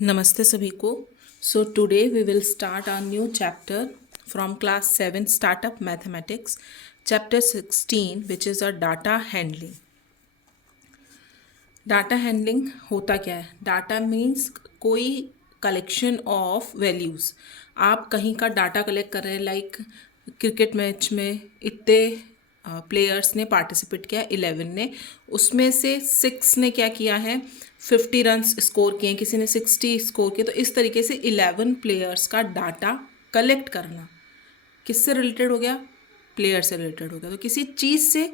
नमस्ते सभी को। So today we will start our new chapter from class 7 startup mathematics, chapter 16 which is a data handling. Data handling होता क्या है? Data means कोई collection of values. आप कहीं का डाटा कलेक्ट कर रहे हैं, लाइक क्रिकेट मैच में इतने प्लेयर्स ने पार्टिसिपेट किया, 11 ने, उसमें से 6 ने क्या किया है, 50 रन्स स्कोर किए, किसी ने 60 स्कोर किए। तो इस तरीके से 11 प्लेयर्स का डाटा कलेक्ट करना किससे रिलेटेड हो गया? प्लेयर से रिलेटेड हो गया। तो किसी चीज़ से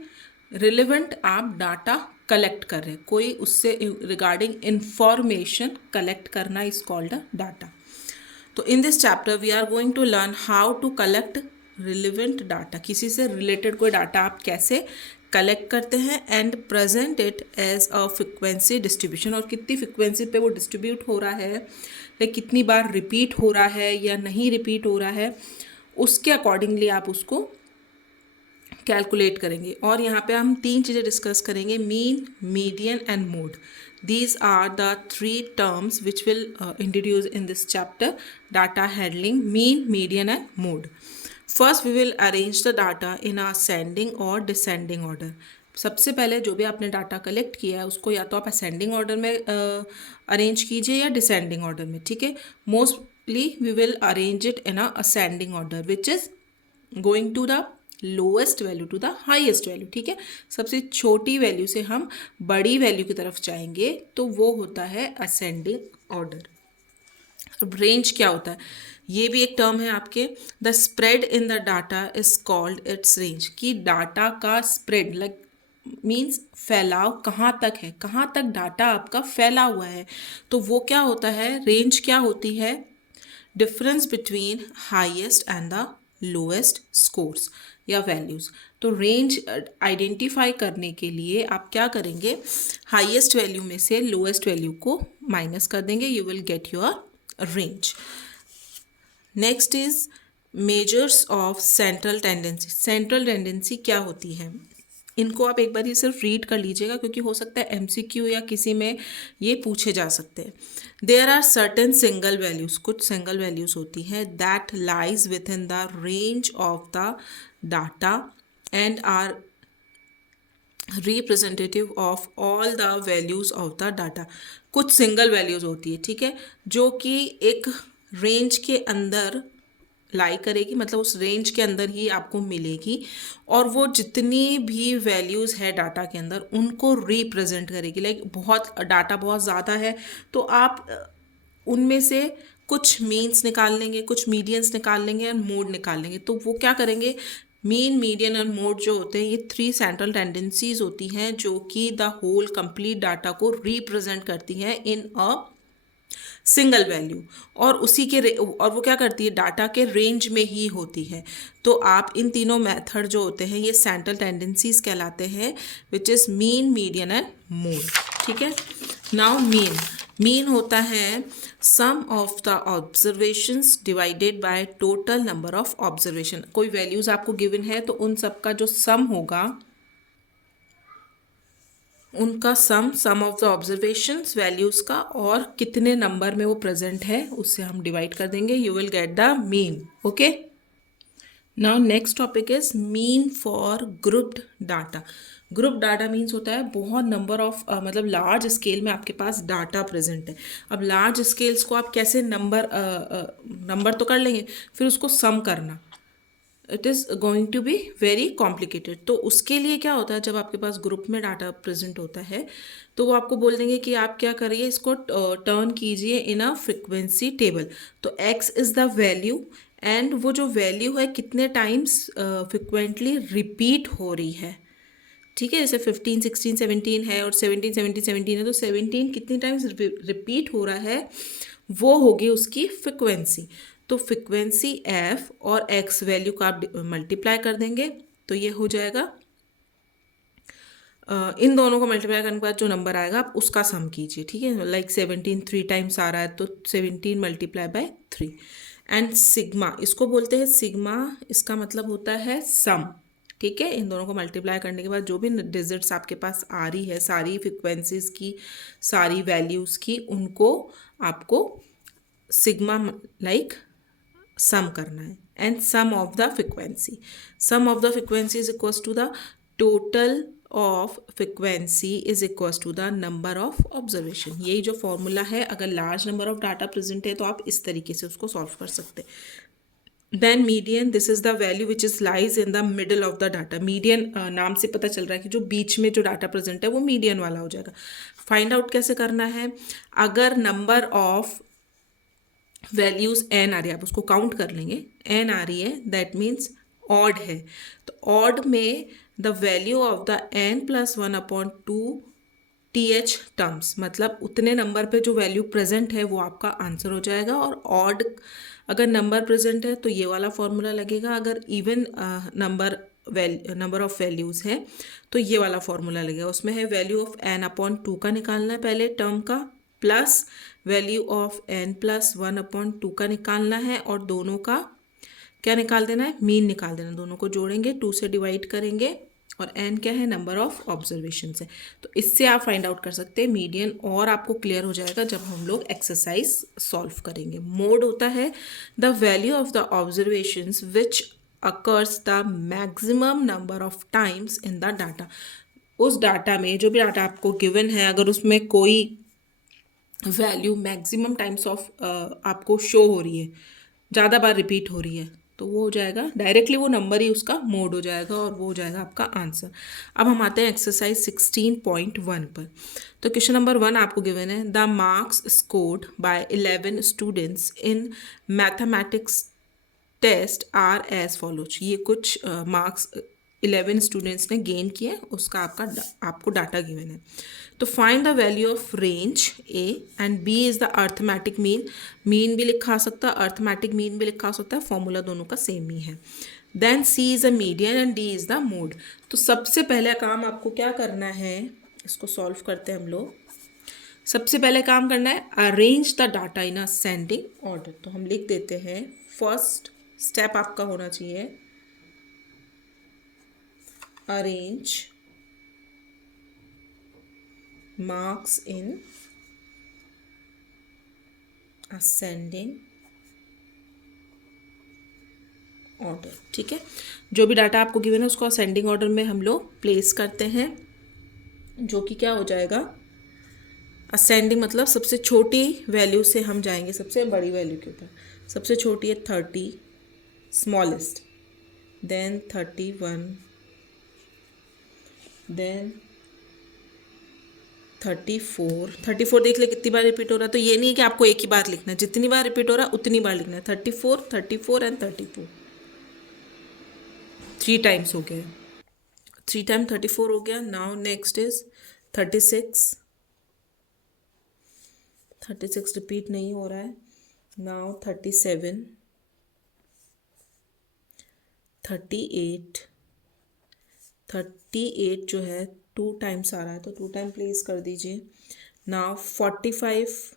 रिलेवेंट आप डाटा कलेक्ट कर रहे हैं, कोई उससे रिगार्डिंग इंफॉर्मेशन कलेक्ट करना इज कॉल्ड अ डाटा। तो in this chapter we are going to learn how to collect relevant data. किसी से रिलेटेड कोई डाटा आप कैसे कलेक्ट करते हैं and present it as a frequency distribution, और कितनी फ्रिक्वेंसी पे वो डिस्ट्रीब्यूट हो रहा है, लाइक कितनी बार रिपीट हो रहा है या नहीं रिपीट हो रहा है, उसके अकॉर्डिंगली आप उसको कैलकुलेट करेंगे। और यहाँ पे हम 3 चीज़ें डिस्कस करेंगे: mean, median and mode. These are the 3 terms which will introduce in this chapter: data handling, mean, median and mode. First we will arrange the data in ascending or descending order. सबसे पहले जो भी आपने data collect किया है उसको या तो आप असेंडिंग ऑर्डर में अरेंज कीजिए या डिसेंडिंग ऑर्डर में, ठीक है। Mostly we will arrange it in a ascending order which is going to the lowest value to the highest value, ठीक है। सबसे छोटी वैल्यू से हम बड़ी वैल्यू की तरफ जाएंगे तो वो होता है असेंडिंग ऑर्डर। अब रेंज क्या होता है? ये भी एक टर्म है आपके। The spread in the data is called its range. कि डाटा का स्प्रेड लाइक मीन्स फैलाव कहाँ तक है, कहाँ तक डाटा आपका फैला हुआ है, तो वो क्या होता है? रेंज क्या होती है? Difference between highest and the lowest scores या वैल्यूज़। तो रेंज आइडेंटिफाई करने के लिए आप क्या करेंगे? हाईएस्ट वैल्यू में से लोएस्ट वैल्यू को माइनस कर देंगे, you will get your range. Next is measures of central tendency. Central tendency क्या होती है? इनको आप एक बार ही सिर्फ रीड कर लीजिएगा, क्योंकि हो सकता है एमसीक्यू या किसी में ये पूछे जा सकते हैं। There are certain single values, कुछ सिंगल वैल्यूज होती हैं that lies within the range of the data and are representative of all the values of the data. कुछ सिंगल वैल्यूज होती है, ठीक है, जो कि एक रेंज के अंदर लाई करेगी, मतलब उस रेंज के अंदर ही आपको मिलेगी, और वो जितनी भी वैल्यूज़ है डाटा के अंदर उनको रिप्रेजेंट करेगी। लाइक बहुत डाटा बहुत ज़्यादा है तो आप उनमें से कुछ मीन्स निकाल लेंगे, कुछ मीडियंस निकाल लेंगे और मोड निकाल लेंगे। तो वो क्या करेंगे? मीन, मीडियन और मोड जो होते हैं ये 3 सेंट्रल टेंडेंसीज होती हैं जो कि द होल कंप्लीट डाटा को रिप्रेजेंट करती हैं इन अ सिंगल वैल्यू, और और वो क्या करती है? डाटा के रेंज में ही होती है। तो आप इन तीनों मेथड जो होते हैं ये सेंट्रल टेंडेंसीज कहलाते हैं, which is mean, median and mode, ठीक है। Now mean. मीन होता है sum of the observations divided by total number of observation. कोई वैल्यूज आपको गिवन है तो उन सब का जो सम होगा, उनका sum of the observations values का, और कितने नंबर में वो प्रेजेंट है उससे हम डिवाइड कर देंगे, you will get the mean. Okay, now next topic is mean for grouped data. Group data means होता है बहुत नंबर ऑफ मतलब लार्ज स्केल में आपके पास डाटा प्रेजेंट है। अब लार्ज स्केल्स को आप कैसे नंबर तो कर लेंगे, फिर उसको सम करना, it is going to be very complicated. तो उसके लिए क्या होता है, जब आपके पास ग्रुप में डाटा प्रेजेंट होता है तो वो आपको बोल देंगे कि आप क्या करिए, इसको टर्न कीजिए इन अ फ्रिक्वेंसी टेबल। तो x is the value, and वो जो वैल्यू है कितने टाइम्स फ्रिक्वेंटली रिपीट हो रही है, ठीक है। जैसे 15, 16, 17 है और 17, 17, 17 है, तो 17 कितनी टाइम्स रिपीट हो रहा है वो होगी उसकी फ्रिक्वेंसी। तो फ्रिक्वेंसी f और x वैल्यू का आप मल्टीप्लाई कर देंगे तो ये हो जाएगा, इन दोनों को मल्टीप्लाई करने के बाद जो नंबर आएगा आप उसका सम कीजिए, ठीक है। लाइक 17 3 टाइम्स आ रहा है तो 17 मल्टीप्लाई बाय 3। एंड सिग्मा, इसको बोलते हैं सिग्मा, इसका मतलब होता है सम, ठीक है, इन दोनों को मल्टीप्लाई करने के बाद जो भी डिजिट्स आपके पास आ रही है, सारी फ्रिक्वेंसीज की, सारी वैल्यूज़ की, उनको आपको सिग्मा लाइक सम करना है। And sum of the frequency is equals to the total of frequency is equals to the number of observation. यही जो फॉर्मूला है, अगर large number of data present है तो आप इस तरीके से उसको सॉल्व कर सकते हैं। Then median, this is the value which is lies in the middle of the data. Median नाम से पता चल रहा है कि जो बीच में जो डाटा प्रेजेंट है वो मीडियन वाला हो जाएगा। फाइंड आउट कैसे करना है, अगर नंबर ऑफ वैल्यूज एन आ रही है, आप उसको काउंट कर लेंगे, एन आ रही है, दैट मीन्स ऑड है। तो ऑड में the value of the n plus 1/2 TH terms, मतलब उतने नंबर पे जो वैल्यू प्रेजेंट है वो आपका आंसर हो जाएगा। और ऑड अगर नंबर प्रेजेंट है तो ये वाला फॉर्मूला लगेगा, अगर इवन नंबर ऑफ वैल्यूज है तो ये वाला फॉर्मूला लगेगा। उसमें है वैल्यू ऑफ n/2 का निकालना है पहले टर्म का, plus value of n plus 1/2 का निकालना है, और दोनों का क्या निकाल देना है, मीन निकाल देना। दोनों को जोड़ेंगे, 2 से डिवाइड करेंगे, और n क्या है, नंबर ऑफ ऑब्जर्वेशन है। तो इससे आप फाइंड आउट कर सकते हैं मीडियन, और आपको क्लियर हो जाएगा जब हम लोग एक्सरसाइज सॉल्व करेंगे। मोड होता है the value of the observations which occurs the maximum number of times in the data. उस डाटा में, जो भी डाटा आपको गिवन है, अगर उसमें कोई वैल्यू मैक्सिमम टाइम्स ऑफ आपको शो हो रही है, ज़्यादा बार रिपीट हो रही है, तो वो हो जाएगा डायरेक्टली, वो नंबर ही उसका मोड हो जाएगा, और वो हो जाएगा आपका आंसर। अब हम आते हैं एक्सरसाइज 16.1 पर। तो क्वेश्चन नंबर 1 आपको गिवन है, the marks scored by 11 students in mathematics test are as follows. ये कुछ मार्क्स 11 स्टूडेंट्स ने गेन किए, उसका आपको डाटा गिवन है। तो find the value of range a, and b is the arithmetic mean. Mean भी लिखा सकता है, अर्थमेटिक मीन भी लिखा सकता है, फॉर्मूला दोनों का सेम ही है। Then c is a median and d is the mode. तो सबसे पहले काम आपको क्या करना है, इसको सॉल्व करते हैं हम लोग। सबसे पहले काम करना है arrange the data in ascending order. तो हम लिख देते हैं, फर्स्ट स्टेप आपका होना चाहिए arrange marks in ascending order. ठीक है, जो भी डाटा आपको गिवन है उसको असेंडिंग ऑर्डर में हम लोग प्लेस करते हैं, जो कि क्या हो जाएगा, असेंडिंग मतलब सबसे छोटी वैल्यू से हम जाएंगे सबसे बड़ी वैल्यू के ऊपर। सबसे छोटी है 30, स्मॉलेस्ट, देन 31, देन 34 देख ले कितनी बार रिपीट हो रहा है। तो ये नहीं है कि आपको एक ही बार लिखना है, जितनी बार रिपीट हो रहा है उतनी बार लिखना है। 34 एंड 34, 3 टाइम्स हो गया, 3 टाइम 34 हो गया। नाउ नेक्स्ट इज 36 रिपीट नहीं हो रहा है। नाउ 37, 38 जो है 2 टाइम्स आ रहा है, तो 2 टाइम प्लेस कर दीजिए। नाउ 45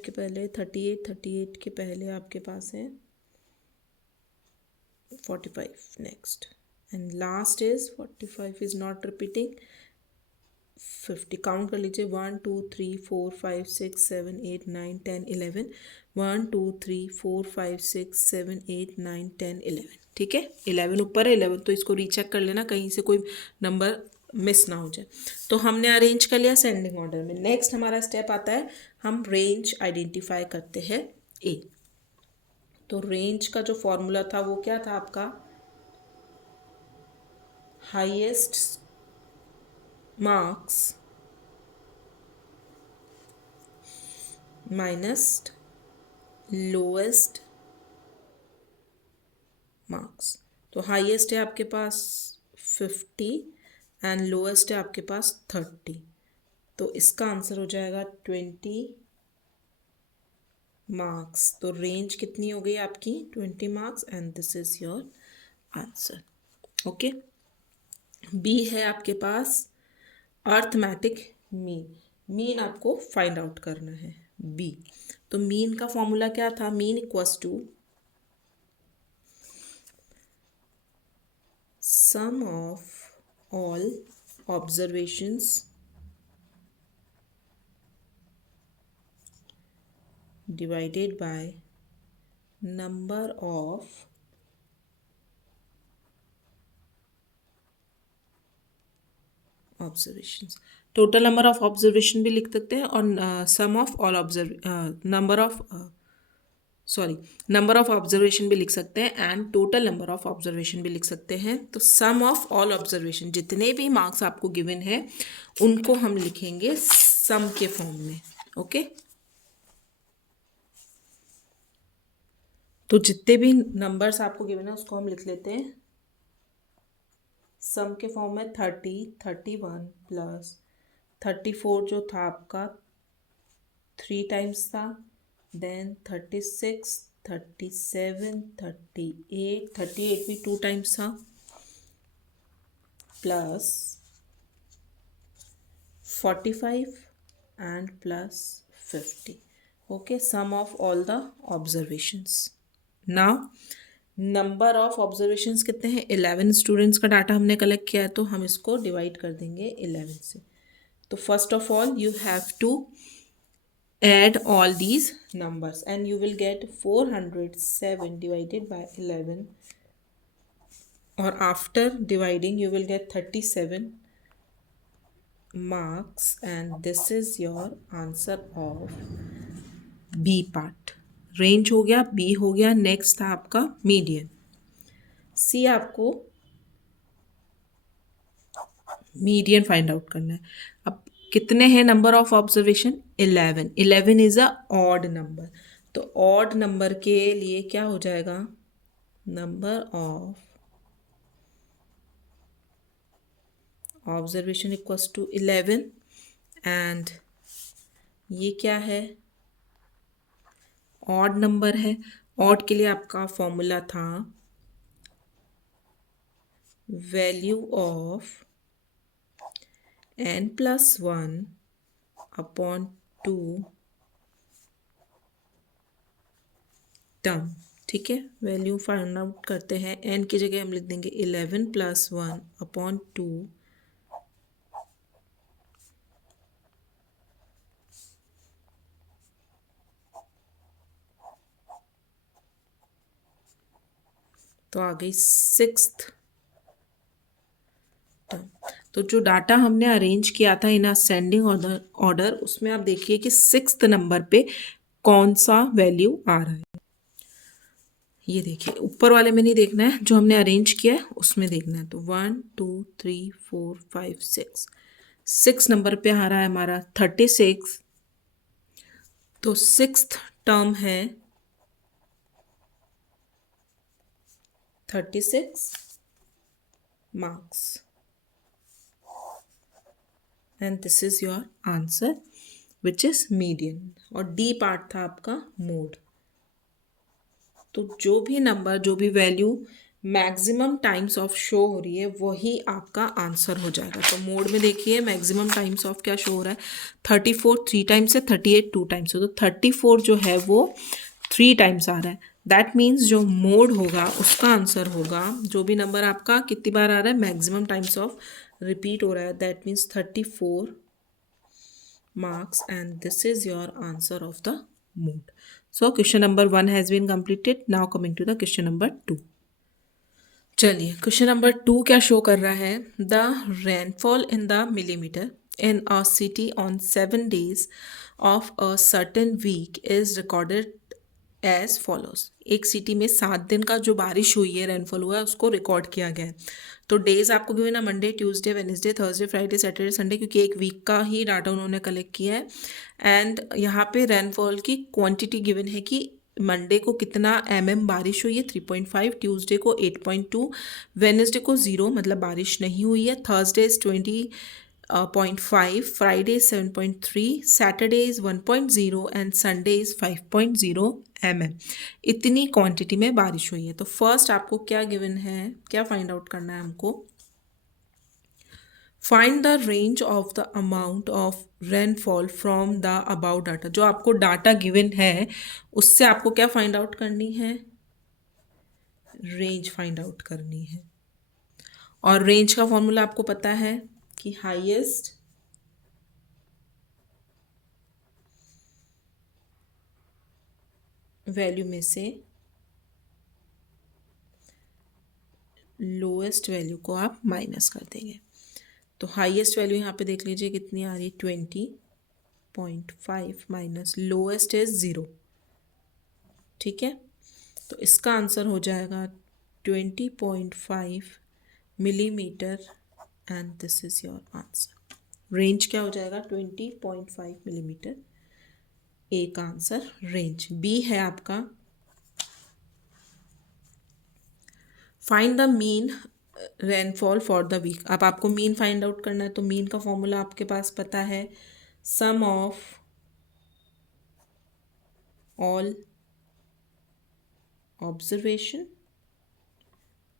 के पहले 38 के पहले आपके पास है 45 next, and last is 45 is not repeating. 50 count कर लीजिए, 1 2 3 4 5 6 7 8 9 10 11, 1 2 3 4 5 6 7 8 9 10 11। ठीक है, 11 ऊपर है, 11 तो इसको रीचेक कर लेना कहीं से कोई नंबर मिस ना हो जाए। तो हमने अरेंज कर लिया सेंडिंग ऑर्डर में। नेक्स्ट हमारा स्टेप आता है, हम रेंज आइडेंटिफाई करते हैं ए। तो रेंज का जो फॉर्मूला था वो क्या था आपका, highest marks minus lowest marks. तो हाईएस्ट है आपके पास 50 एंड लोएस्ट है आपके पास 30, तो इसका आंसर हो जाएगा 20 मार्क्स। तो रेंज कितनी हो गई आपकी, 20 marks, and this is your answer. Okay, B है आपके पास अर्थमेटिक मीन। मीन आपको फाइंड आउट करना है बी। तो मीन का फॉर्मूला क्या था, mean equals to sum of all observations divided by number of observations. Total number of observation भी लिख सकते हैं और sum of all number of observation भी लिख सकते हैं and total number of observation भी लिख सकते हैं. तो सम ऑफ ऑल ऑब्जर्वेशन, जितने भी मार्क्स आपको गिवन है उनको हम लिखेंगे सम के फॉर्म में. ओके, तो जितने भी नंबर्स आपको गिवन है उसको हम लिख लेते हैं सम के फॉर्म में. 30, 31 प्लस 34 जो था आपका 3 टाइम्स था, देन 36, 37, 38 भी 2 टाइम्स था, plus 45 and plus 50. Okay, sum of all the observations. Now number of observations कितने हैं? 11 स्टूडेंट्स का डाटा हमने कलेक्ट किया है, तो हम इसको डिवाइड कर देंगे 11 से. तो first of all you have to add all these numbers and you will get 407 divided by 11, or after dividing you will get 37 marks, and this is your answer of B part. Range हो गया, B हो गया. Next था आपका median. C आपको median find out करना है. अब कितने हैं number of observation? 11. 11 is a odd number. तो ऑड नंबर के लिए क्या हो जाएगा? Number of observation equals to 11 and ये क्या है? ऑड नंबर है. ऑड के लिए आपका फॉर्मूला था value of n plus 1 upon 2 term. ठीक है, वैल्यू फाइंड आउट करते हैं. n की जगह हम लिख देंगे 11 plus 1 upon 2 तो आ गई 6th टर्म. तो जो डाटा हमने अरेंज किया था इन असेंडिंग ऑर्डर, उसमें आप देखिए कि 6th नंबर पे कौन सा वैल्यू आ रहा है. ये देखिए, ऊपर वाले में नहीं देखना है, जो हमने अरेंज किया है उसमें देखना है. तो 1 2 3 4 5 6, 6 नंबर पे आ रहा है हमारा 36. तो 6th टर्म है 36 marks. And this is your answer, which is median. और D पार्ट था आपका मोड. तो जो भी नंबर, जो भी value maximum times of show हो रही है वही आपका आंसर हो जाएगा. तो मोड में देखिए मैक्सिमम टाइम्स ऑफ क्या शो हो रहा है? 34 3 टाइम्स है, 38 2 टाइम्स है. तो 34 जो है वो 3 टाइम्स आ रहा है. दैट मीन्स जो मोड होगा उसका आंसर होगा, जो भी नंबर आपका कितनी बार आ रहा है मैक्सिमम टाइम्स ऑफ रिपीट हो रहा है, that means 34 marks, and this is your answer of the mode. So question number 1 has been completed. Now coming to the question number 2. चलिए, क्वेश्चन नंबर 2 क्या शो कर रहा है? The rainfall in the millimetre in a city on 7 days of a certain week is recorded as follows. एक city में 7 दिन का जो बारिश हुई है, रेनफॉल हुआ है, उसको रिकॉर्ड किया गया है. तो डेज आपको गिवन है Monday, Tuesday, Wednesday, Thursday, Friday, Saturday, Sunday, क्योंकि एक वीक का ही डाटा उन्होंने कलेक्ट किया है. एंड यहाँ पे रेनफॉल की क्वांटिटी गिवन है कि मंडे को कितना बारिश हुई है 3.5, ट्यूसडे को 8.2, वेडनेसडे को 0 मतलब बारिश नहीं हुई है, Thursday is 20.5, Friday 7.3, Saturday is 1.0 and Sunday is 5.0 इतनी क्वांटिटी में बारिश हुई है. तो फर्स्ट आपको क्या गिवन है, क्या फाइंड आउट करना है हमको? Find the range of the amount of rainfall from the about data. जो आपको डाटा गिवन है उससे आपको क्या फाइंड आउट करनी है? रेंज फाइंड आउट करनी है. और रेंज का फॉर्मूला आपको पता है कि हाईएस्ट वैल्यू में से लोएस्ट वैल्यू को आप माइनस कर देंगे। तो हाईएस्ट वैल्यू यहाँ पे देख लीजिए कितनी आ रही, 20.5 माइनस लोएस्ट इज 0। ठीक है, तो इसका आंसर हो जाएगा 20.5 millimetre and this is your answer. Range क्या हो जाएगा, 20.5 मिलीमीटर। ए का आंसर रेंज। बी है आपका find the mean rainfall for the week. अब आपको मीन फाइंड आउट करना है, तो मीन का फॉर्मूला आपके पास पता है, sum of all observation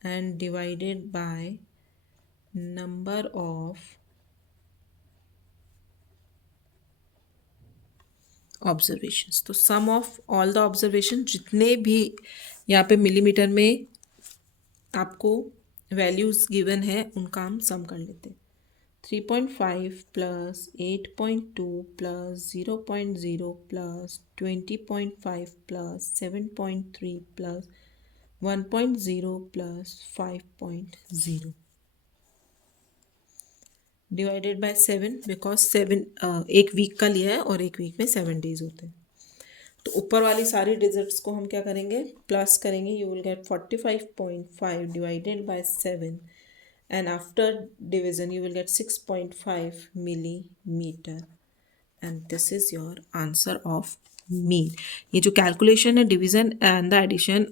and divided by number of observations. तो sum of all the observation, जितने भी यहाँ पे मिलीमीटर में आपको वैल्यूज गिवन है उनका हम सम कर लेते हैं। 3.5 plus 8.2 plus 0.0 plus 20.5 plus 7.3 plus 1.0 plus 5.0 divided by 7, because 7 एक वीक का लिया है और एक वीक में 7 डेज होते हैं। तो ऊपर वाली सारी डिजिट्स को हम क्या करेंगे, प्लस करेंगे। You will get 45.5 divided by 7 and after division you will get 6.5 millimeter and this is your answer of mean। ये जो कैलकुलेशन है division and the addition,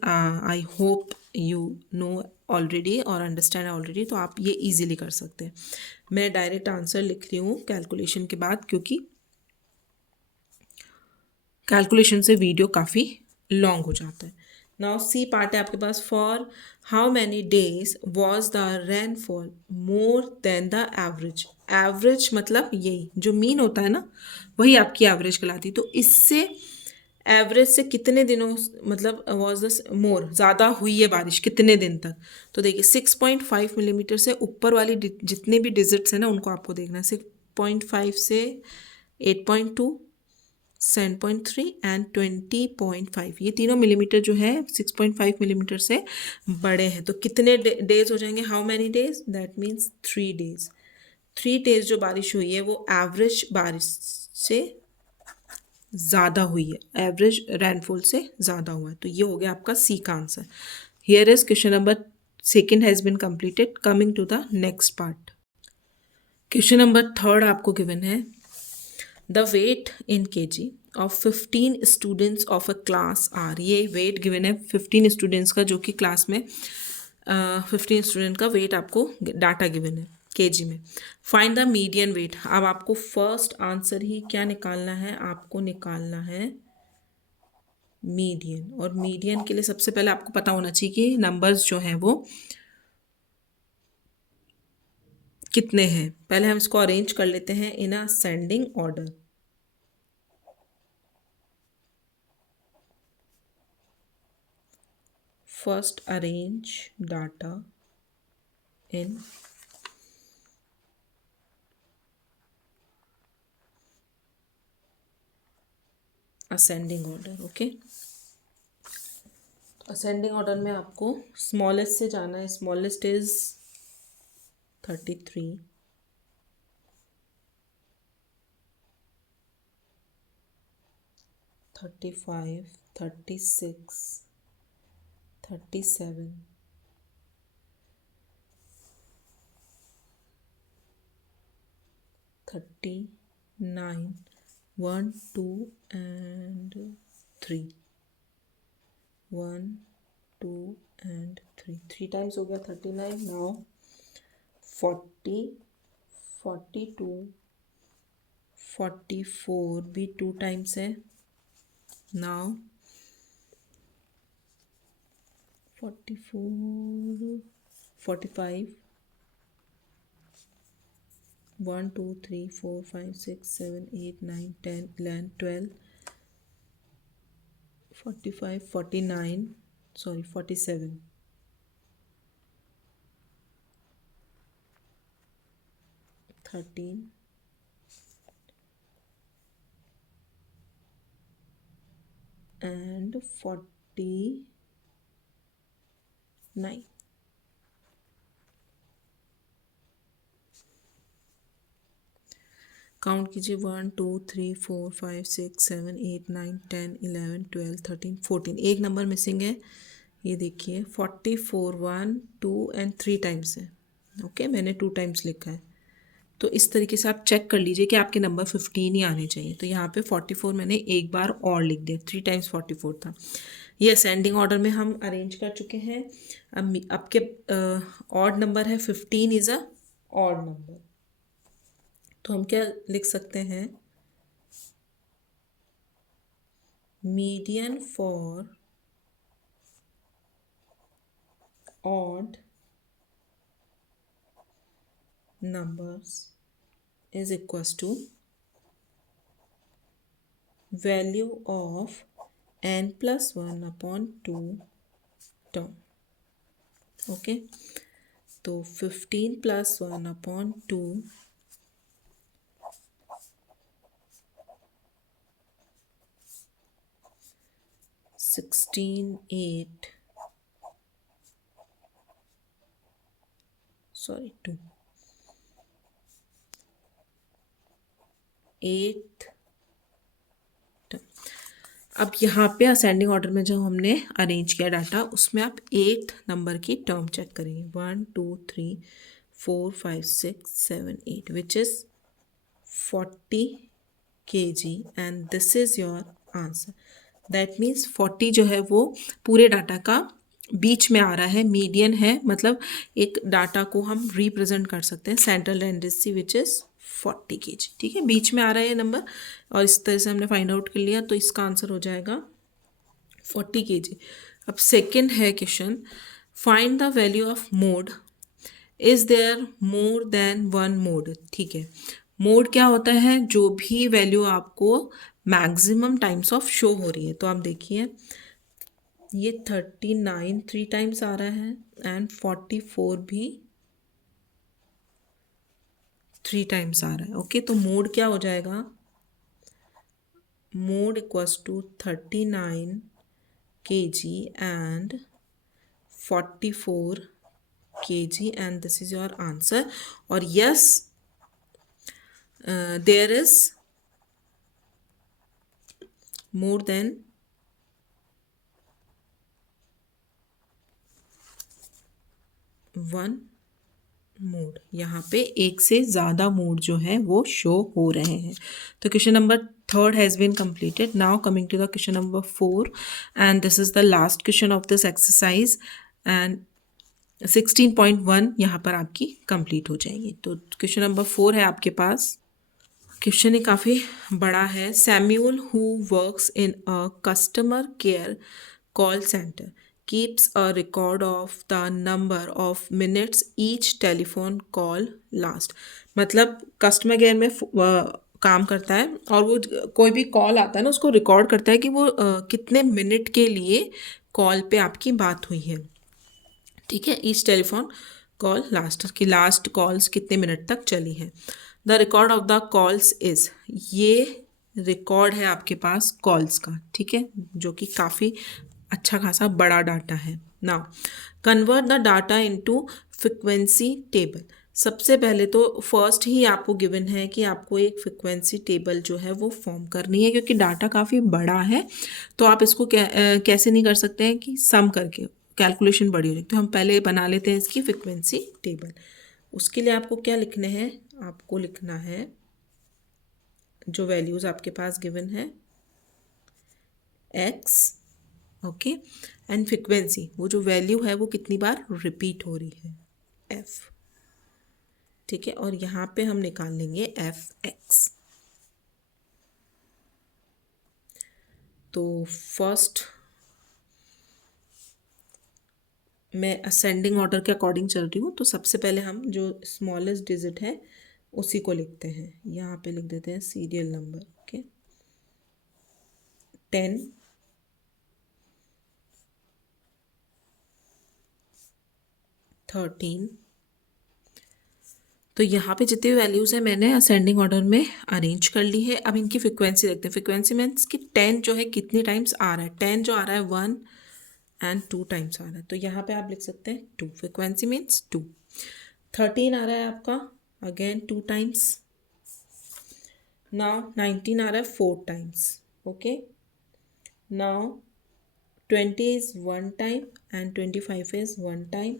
I hope you know already और understand already, तो आप ये easily कर सकते हैं। मैं डायरेक्ट आंसर लिख रही हूँ कैलकुलेशन के बाद, क्योंकि कैलकुलेशन से वीडियो काफ़ी लॉन्ग हो जाता है। नाउ सी पार्ट है आपके पास, for how many days was the rainfall more than the average. Average मतलब यही जो मीन होता है ना, वही आपकी एवरेज कहलाती है। तो इससे एवरेज से कितने दिनों, मतलब वॉज द मोर, ज़्यादा हुई है बारिश कितने दिन तक। तो देखिए 6.5 मिलीमीटर से ऊपर वाली जितने भी डिजिट्स हैं ना उनको आपको देखना है। 6.5 से 8.2, 7.3 एंड 20.5, ये तीनों मिलीमीटर जो है 6.5 मिलीमीटर से बड़े हैं। तो कितने डेज हो जाएंगे, how many days, that means 3 days. 3 days जो बारिश हुई है वो एवरेज बारिश से ज़्यादा हुई है, एवरेज रेनफॉल से ज़्यादा हुआ है। तो ये हो गया आपका सी का answer. Here is question number second has been completed. Coming to the next part, question number third आपको गिवन है, the weight in kg of 15 students of a class are. ये वेट गिवन है 15 students का, जो कि class में 15 student का weight आपको डाटा गिवन है kg में। Find the median weight. अब आपको फर्स्ट आंसर ही क्या निकालना है, आपको निकालना है मीडियन। और मीडियन के लिए सबसे पहले आपको पता होना चाहिए कि नंबर्स जो हैं वो कितने हैं। पहले हम इसको अरेंज कर लेते हैं in a ascending order. First arrange data in ascending order। Okay, ascending order में आपको स्मॉलेस्ट से जाना है। Smallest is 33, 35, 36, 37, 39, 1, 2 and 3, 1, 2 and 3, 3 times हो गया 39। नाउ 40, 42, 44 भी 2 टाइम्स है। Now 44, 45, 1, 2, 3, 4, 5, 6, 7, 8, 9, 10, 11, 12, 45, 49, sorry 47, 13 and 49. काउंट कीजिए 1 2 3 4 5 6 7 8 9 10 11 12 13 14, एक नंबर मिसिंग है। ये देखिए 44 1 2 एंड 3 टाइम्स है। ओके, मैंने 2 टाइम्स लिखा है। तो इस तरीके से आप चेक कर लीजिए कि आपके नंबर 15 ही आने चाहिए। तो यहाँ पे 44 मैंने एक बार और लिख दिया, 3 टाइम्स 44 था। ये असेंडिंग ऑर्डर में हम अरेंज कर चुके हैं। अब आपके ऑड नंबर है 15 इज़ अ ऑड नंबर, तो हम क्या लिख सकते हैं, median for odd numbers is equals to value of n plus 1 upon 2 term. Okay, तो 15 प्लस 1 अपॉन 2 16 8 सॉरी 2 8। अब यहाँ पे असेंडिंग ऑर्डर में जो हमने अरेंज किया डाटा, उसमें आप 8 नंबर की टर्म चेक करेंगे, 1 2 3 4 5 6 7 8, which is 40 kg and this is your answer. That means 40 जो है वो पूरे डाटा का बीच में आ रहा है, मीडियन है, मतलब एक डाटा को हम रिप्रेजेंट कर सकते हैं central tendency which is 40 kg। ठीक है, बीच में आ रहा है ये नंबर, और इस तरह से हमने फाइंड आउट कर लिया, तो इसका आंसर हो जाएगा 40 kg। अब सेकेंड है question, find the value of mode, is there more than one mode. ठीक है, मोड क्या होता है, जो भी वैल्यू आपको मैक्सिमम टाइम्स ऑफ शो हो रही है। तो आप देखिए ये 39 3 टाइम्स आ रहा है एंड 44 भी 3 टाइम्स आ रहा है। ओके, तो मोड क्या हो जाएगा, mode equals to 39 kg and 44 kg and this is your answer. और yes, there is more than one mode, यहाँ पे एक से ज़्यादा मोड जो है वो शो हो रहे हैं। तो question number third has been completed. Now coming to the question number 4 and this is the last question of this exercise and 16.1 यहाँ पर आपकी कंप्लीट हो जाएगी। तो क्वेश्चन नंबर 4 है आपके पास। क्वेश्चन ही काफ़ी बड़ा है। Samuel who works in a customer care call centre keeps a record of the number of minutes each telephone call last। मतलब कस्टमर केयर में काम करता है और वो कोई भी कॉल आता है ना, उसको रिकॉर्ड करता है कि वो कितने मिनट के लिए कॉल पे आपकी बात हुई है। ठीक है, ईच टेलीफोन कॉल लास्ट की लास्ट कॉल्स कितने मिनट तक चली है। The record of the calls is, ये रिकॉर्ड है आपके पास कॉल्स का। ठीक है, जो कि काफ़ी अच्छा खासा बड़ा डाटा है। Now convert the data into frequency table. सबसे पहले तो फर्स्ट ही आपको गिवन है कि आपको एक फ्रिक्वेंसी टेबल जो है वो फॉर्म करनी है, क्योंकि डाटा काफ़ी बड़ा है। तो आप इसको कैसे नहीं कर सकते हैं कि सम करके कैलकुलेशन बड़ी हो जाएगी। तो हम पहले बना लेते हैं इसकी फ्रिक्वेंसी टेबल। उसके लिए आपको क्या लिखने हैं, आपको लिखना है जो वैल्यूज़ आपके पास गिवन है x, ओके, एंड फ्रिक्वेंसी, वो जो वैल्यू है वो कितनी बार रिपीट हो रही है, f। ठीक है, और यहाँ पे हम निकाल लेंगे fx। तो फर्स्ट मैं असेंडिंग ऑर्डर के अकॉर्डिंग चल रही हूँ, तो सबसे पहले हम जो स्मॉलेस्ट डिजिट है उसी को लिखते हैं। यहाँ पे लिख देते हैं सीरियल नंबर। ओके, 10 13 तो यहाँ पे जितनी वैल्यूज़ है मैंने असेंडिंग ऑर्डर में अरेंज कर ली है। अब इनकी फ्रिक्वेंसी देखते हैं। फ्रिक्वेंसी मीन्स कि 10 जो है कितनी टाइम्स आ रहा है। 10 जो आ रहा है 1 एंड 2 टाइम्स आ रहा है, तो यहाँ पे आप लिख सकते हैं 2। Frequency means 2। 13 आ रहा है आपका, अगेन 2 टाइम्स। नाउ 19 आ रहा है 4 times. Okay, now 20 is 1 time and 25 is 1 time.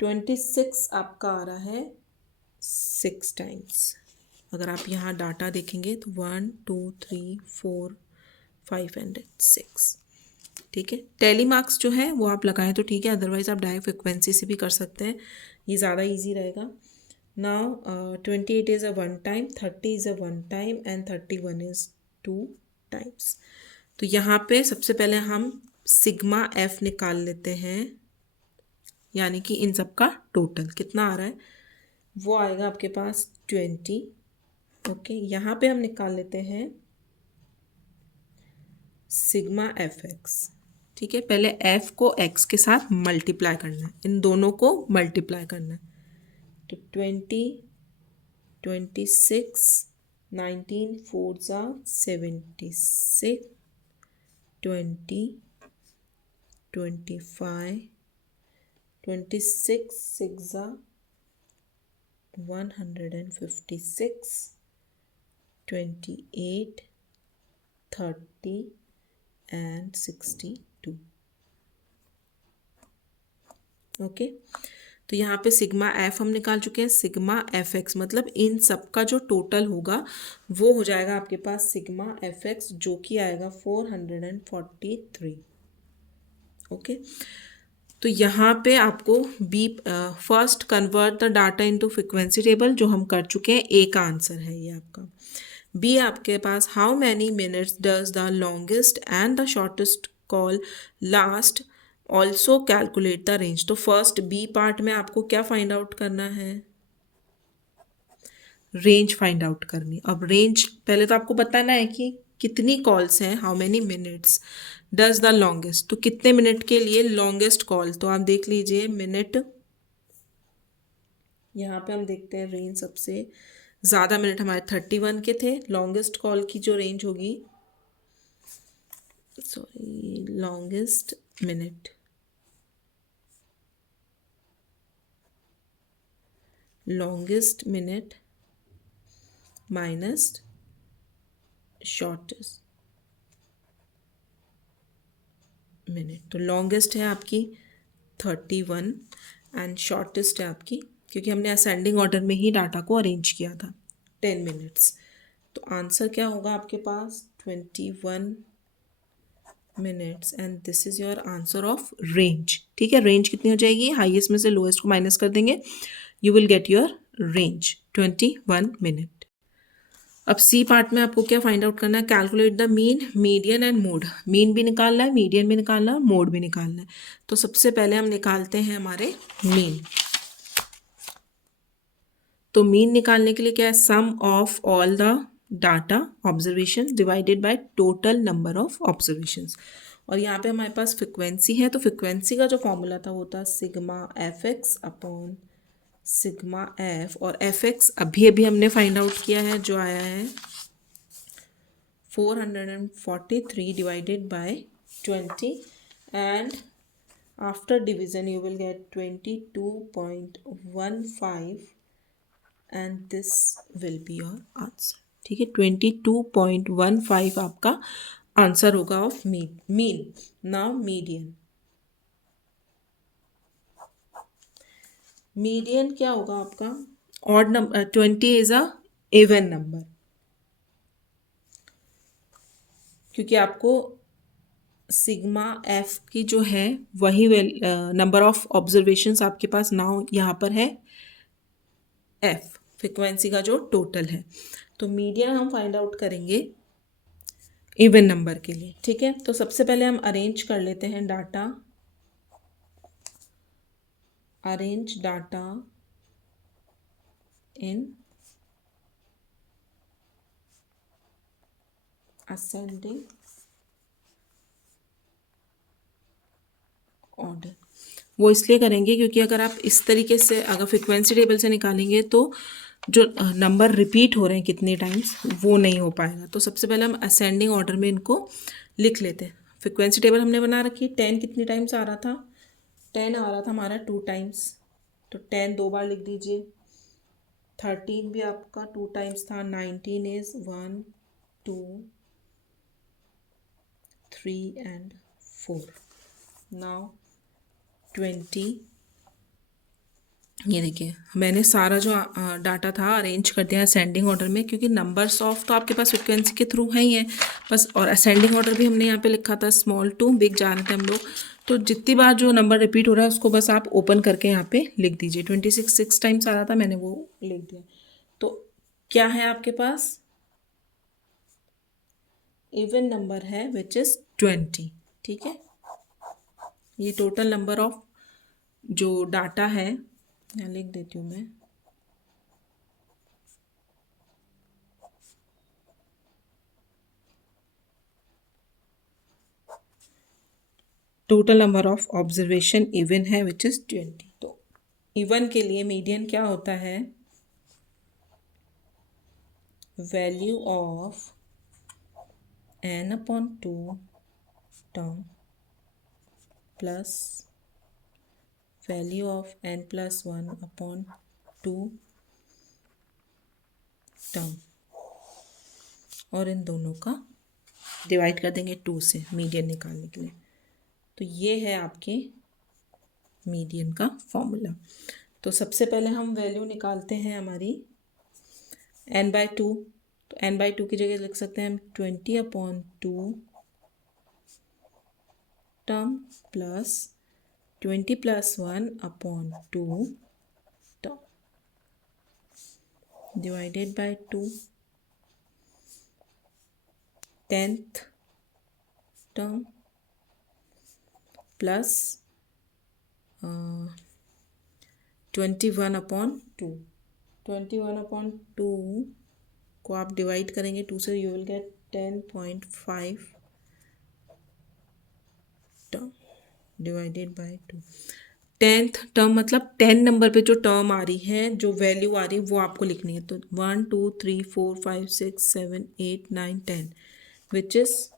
26 आपका आ रहा है 6 टाइम्स। अगर आप यहाँ डाटा देखेंगे तो 1 2 3 4 5 एंड 6। ठीक है, टैली मार्क्स जो है वो आप लगाएं तो ठीक है, अदरवाइज आप डायरेक्ट फ्रिक्वेंसी से भी कर सकते हैं, ये ज़्यादा इजी रहेगा। Now 28 is a 1 time, 30 is a 1 time and 31 is 2 times. तो यहाँ पे सबसे पहले हम सिग्मा एफ निकाल लेते हैं, यानी कि इन सब का टोटल कितना आ रहा है वो आएगा आपके पास 20। ओके, यहाँ पे हम निकाल लेते हैं सिग्मा एफ एक्स। ठीक है, पहले एफ को एक्स के साथ मल्टीप्लाई करना है, इन दोनों को मल्टीप्लाई करना है। तो 20, 26, 19 4 ज़ा 76, 20, 25, 26 6 ज़ा 156, 28, 30 एंड 62। ओके, तो यहाँ पे सिग्मा एफ हम निकाल चुके हैं। सिग्मा एफ एक्स मतलब इन सब का जो टोटल होगा वो हो जाएगा आपके पास सिग्मा एफ एक्स, जो कि आएगा 443। ओके, तो यहाँ पे आपको be first convert the data into frequency table, जो हम कर चुके हैं। ए का आंसर है ये आपका। बी आपके पास how many minutes does the longest and the shortest call last, also calculate the range. तो फर्स्ट बी पार्ट में आपको क्या फाइंड आउट करना है, रेंज फाइंड आउट करनी। अब रेंज पहले तो आपको बताना है कि कितनी कॉल्स हैं, how many minutes does the longest, तो कितने मिनट के लिए लॉन्गेस्ट कॉल। तो आप देख लीजिए मिनट, यहाँ पे हम देखते हैं रेंज सबसे ज़्यादा मिनट हमारे 31 के थे। लॉन्गेस्ट कॉल की जो रेंज होगी, sorry, longest minute, longest minute minus shortest minute. तो लॉन्गेस्ट है आपकी 31 एंड शॉर्टेस्ट है आपकी, क्योंकि हमने असेंडिंग ऑर्डर में ही डाटा को अरेंज किया था, 10 मिनट्स। तो आंसर क्या होगा आपके पास 21 minutes and this is your answer of range. ठीक है, रेंज कितनी हो जाएगी, हाईएस्ट में से लोएस्ट को माइनस कर देंगे, you will get your range 21 minute. अब सी पार्ट में आपको क्या फाइंड आउट करना है, calculate the mean, median and mode. Mean भी निकालना है, मीडियन भी निकालना है, मोड भी निकालना है। तो सबसे पहले हम निकालते हैं हमारे मीन। तो मीन निकालने के लिए क्या है, sum of all the data observation divided by total number of observations. और यहाँ पे हमारे पास फ्रिक्वेंसी है, तो फ्रिक्वेंसी का जो फॉर्मूला था वो था sigma F x upon sigma F, और एफ एक्स अभी अभी हमने फाइंड आउट किया है, जो आया है 443 divided by 20, and after division you will get 22.15 and this will be your answer। ठीक है, 22.15 आपका आंसर होगा of mean. Now median, median क्या होगा आपका, odd number, 20 is a even number, क्योंकि आपको सिग्मा एफ की जो है वही नंबर ऑफ ऑब्जर्वेशंस आपके पास नाउ यहाँ पर है एफ, फ्रिक्वेंसी का जो टोटल है। तो मीडियन हम फाइंड आउट करेंगे इवन नंबर के लिए। ठीक है, तो सबसे पहले हम अरेंज कर लेते हैं data, arrange data in ascending order. वो इसलिए करेंगे क्योंकि अगर आप इस तरीके से अगर फ्रिक्वेंसी टेबल से निकालेंगे तो जो नंबर रिपीट हो रहे हैं कितने टाइम्स वो नहीं हो पाएगा। तो सबसे पहले हम असेंडिंग ऑर्डर में इनको लिख लेते हैं। फ्रिक्वेंसी टेबल हमने बना रखी है। 10 कितने टाइम्स आ रहा था? 10 आ रहा था हमारा 2 टाइम्स, तो 10 2 बार लिख दीजिए। 13 भी आपका 2 टाइम्स था। 19 इज 1 2 3 एंड 4। नाउ 20, ये देखिए मैंने सारा जो डाटा था अरेंज कर दिया असेंडिंग ऑर्डर में, क्योंकि नंबर्स ऑफ तो आपके पास फ्रिक्वेंसी के थ्रू है ही है बस। और असेंडिंग ऑर्डर भी हमने यहाँ पे लिखा था स्मॉल टू बिग जा रहे थे हम लोग। तो जितनी बार जो नंबर रिपीट हो रहा है उसको बस आप ओपन करके यहाँ पे लिख दीजिए। 26 6 टाइम्स आ रहा था, मैंने वो लिख दिया। तो क्या है आपके पास? इवन नंबर है विच इज़ 20। ठीक है, ये टोटल नंबर ऑफ जो डाटा है यहाँ लिख देती हूँ मैं। Total number of observation even है विच इज 20। तो इवन के लिए मीडियन क्या होता है? Value of n/2 term plus value of n+1/2 term, और इन दोनों का डिवाइड कर देंगे 2 से मीडियन निकालने के लिए। तो ये है आपके मीडियन का फॉर्मूला। तो सबसे पहले हम वैल्यू निकालते हैं हमारी n/2। तो n/2 की जगह लिख सकते हैं हम 20/2 term plus 20+1/2 term divided by 2 10th term plus 21/2। 21/2 को आप डिवाइड करेंगे 2 से, you will get 10.5 term divided by 2। 10th term मतलब 10 नंबर पे जो टर्म आ रही है, जो वैल्यू आ रही है वो आपको लिखनी है। तो 1 2 3 4 5 6 7 8 9 10 विच इज़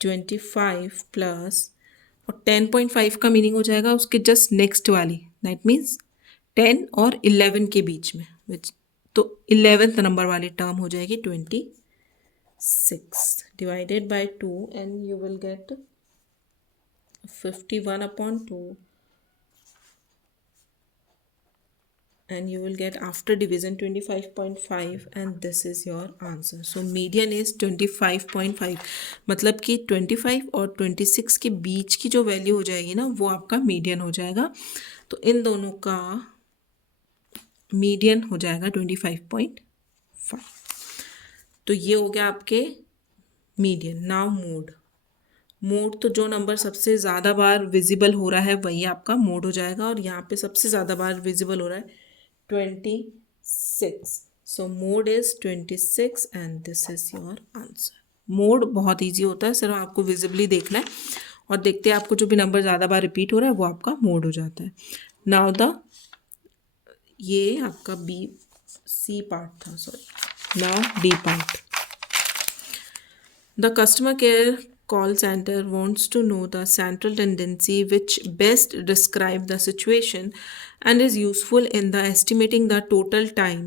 25 प्लस, और 10.5 का मीनिंग हो जाएगा उसके जस्ट नेक्स्ट वाली, दैट मीन्स 10 और 11 के बीच में, विच तो 11th नंबर वाली टर्म हो जाएगी 26 divided by 2 and you will get 51/2 and you will get after division 25.5 and this is your answer. So median is 25.5, मतलब कि 25 और 26 के बीच की जो वैल्यू हो जाएगी ना वो आपका मीडियन हो जाएगा। तो इन दोनों का मीडियन हो जाएगा 25.5। तो ये हो गया आपके मीडियन। नाउ मोड तो जो नंबर सबसे ज़्यादा बार विजिबल हो रहा है वही आपका मोड हो जाएगा, और यहाँ पे सबसे ज़्यादा बार विजिबल हो रहा है 26। सो mode is 26 and this is your answer. Mode बहुत इजी होता है, सिर्फ आपको विजिबली देखना है और देखते हैं आपको जो भी नंबर ज़्यादा बार रिपीट हो रहा है वो आपका मोड हो जाता है। नाउ ये आपका C पार्ट था, sorry. Now D part. The customer care call center wants to know the central tendency which best describe the situation and is useful in the estimating the total time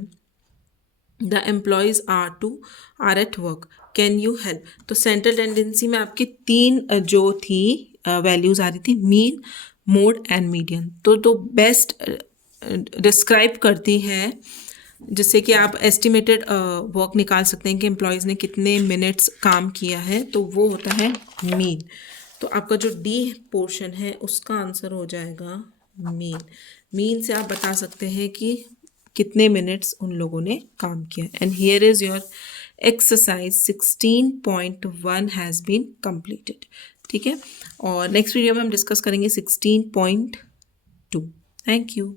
the employees are at work. Can you help? तो central tendency में आपकी 3 जो थी values आ रही थी, mean, mode and median. तो best describe करती है, जिससे कि आप एस्टिमेटेड वर्क निकाल सकते हैं कि एम्प्लॉयज़ ने कितने मिनट्स काम किया है, तो वो होता है मीन। तो आपका जो डी पोर्शन है उसका आंसर हो जाएगा मीन। मीन से आप बता सकते हैं कि कितने मिनट्स उन लोगों ने काम किया। And here is your exercise 16.1 has been completed. ठीक है, और नेक्स्ट वीडियो में हम डिस्कस करेंगे 16.2। Thank you.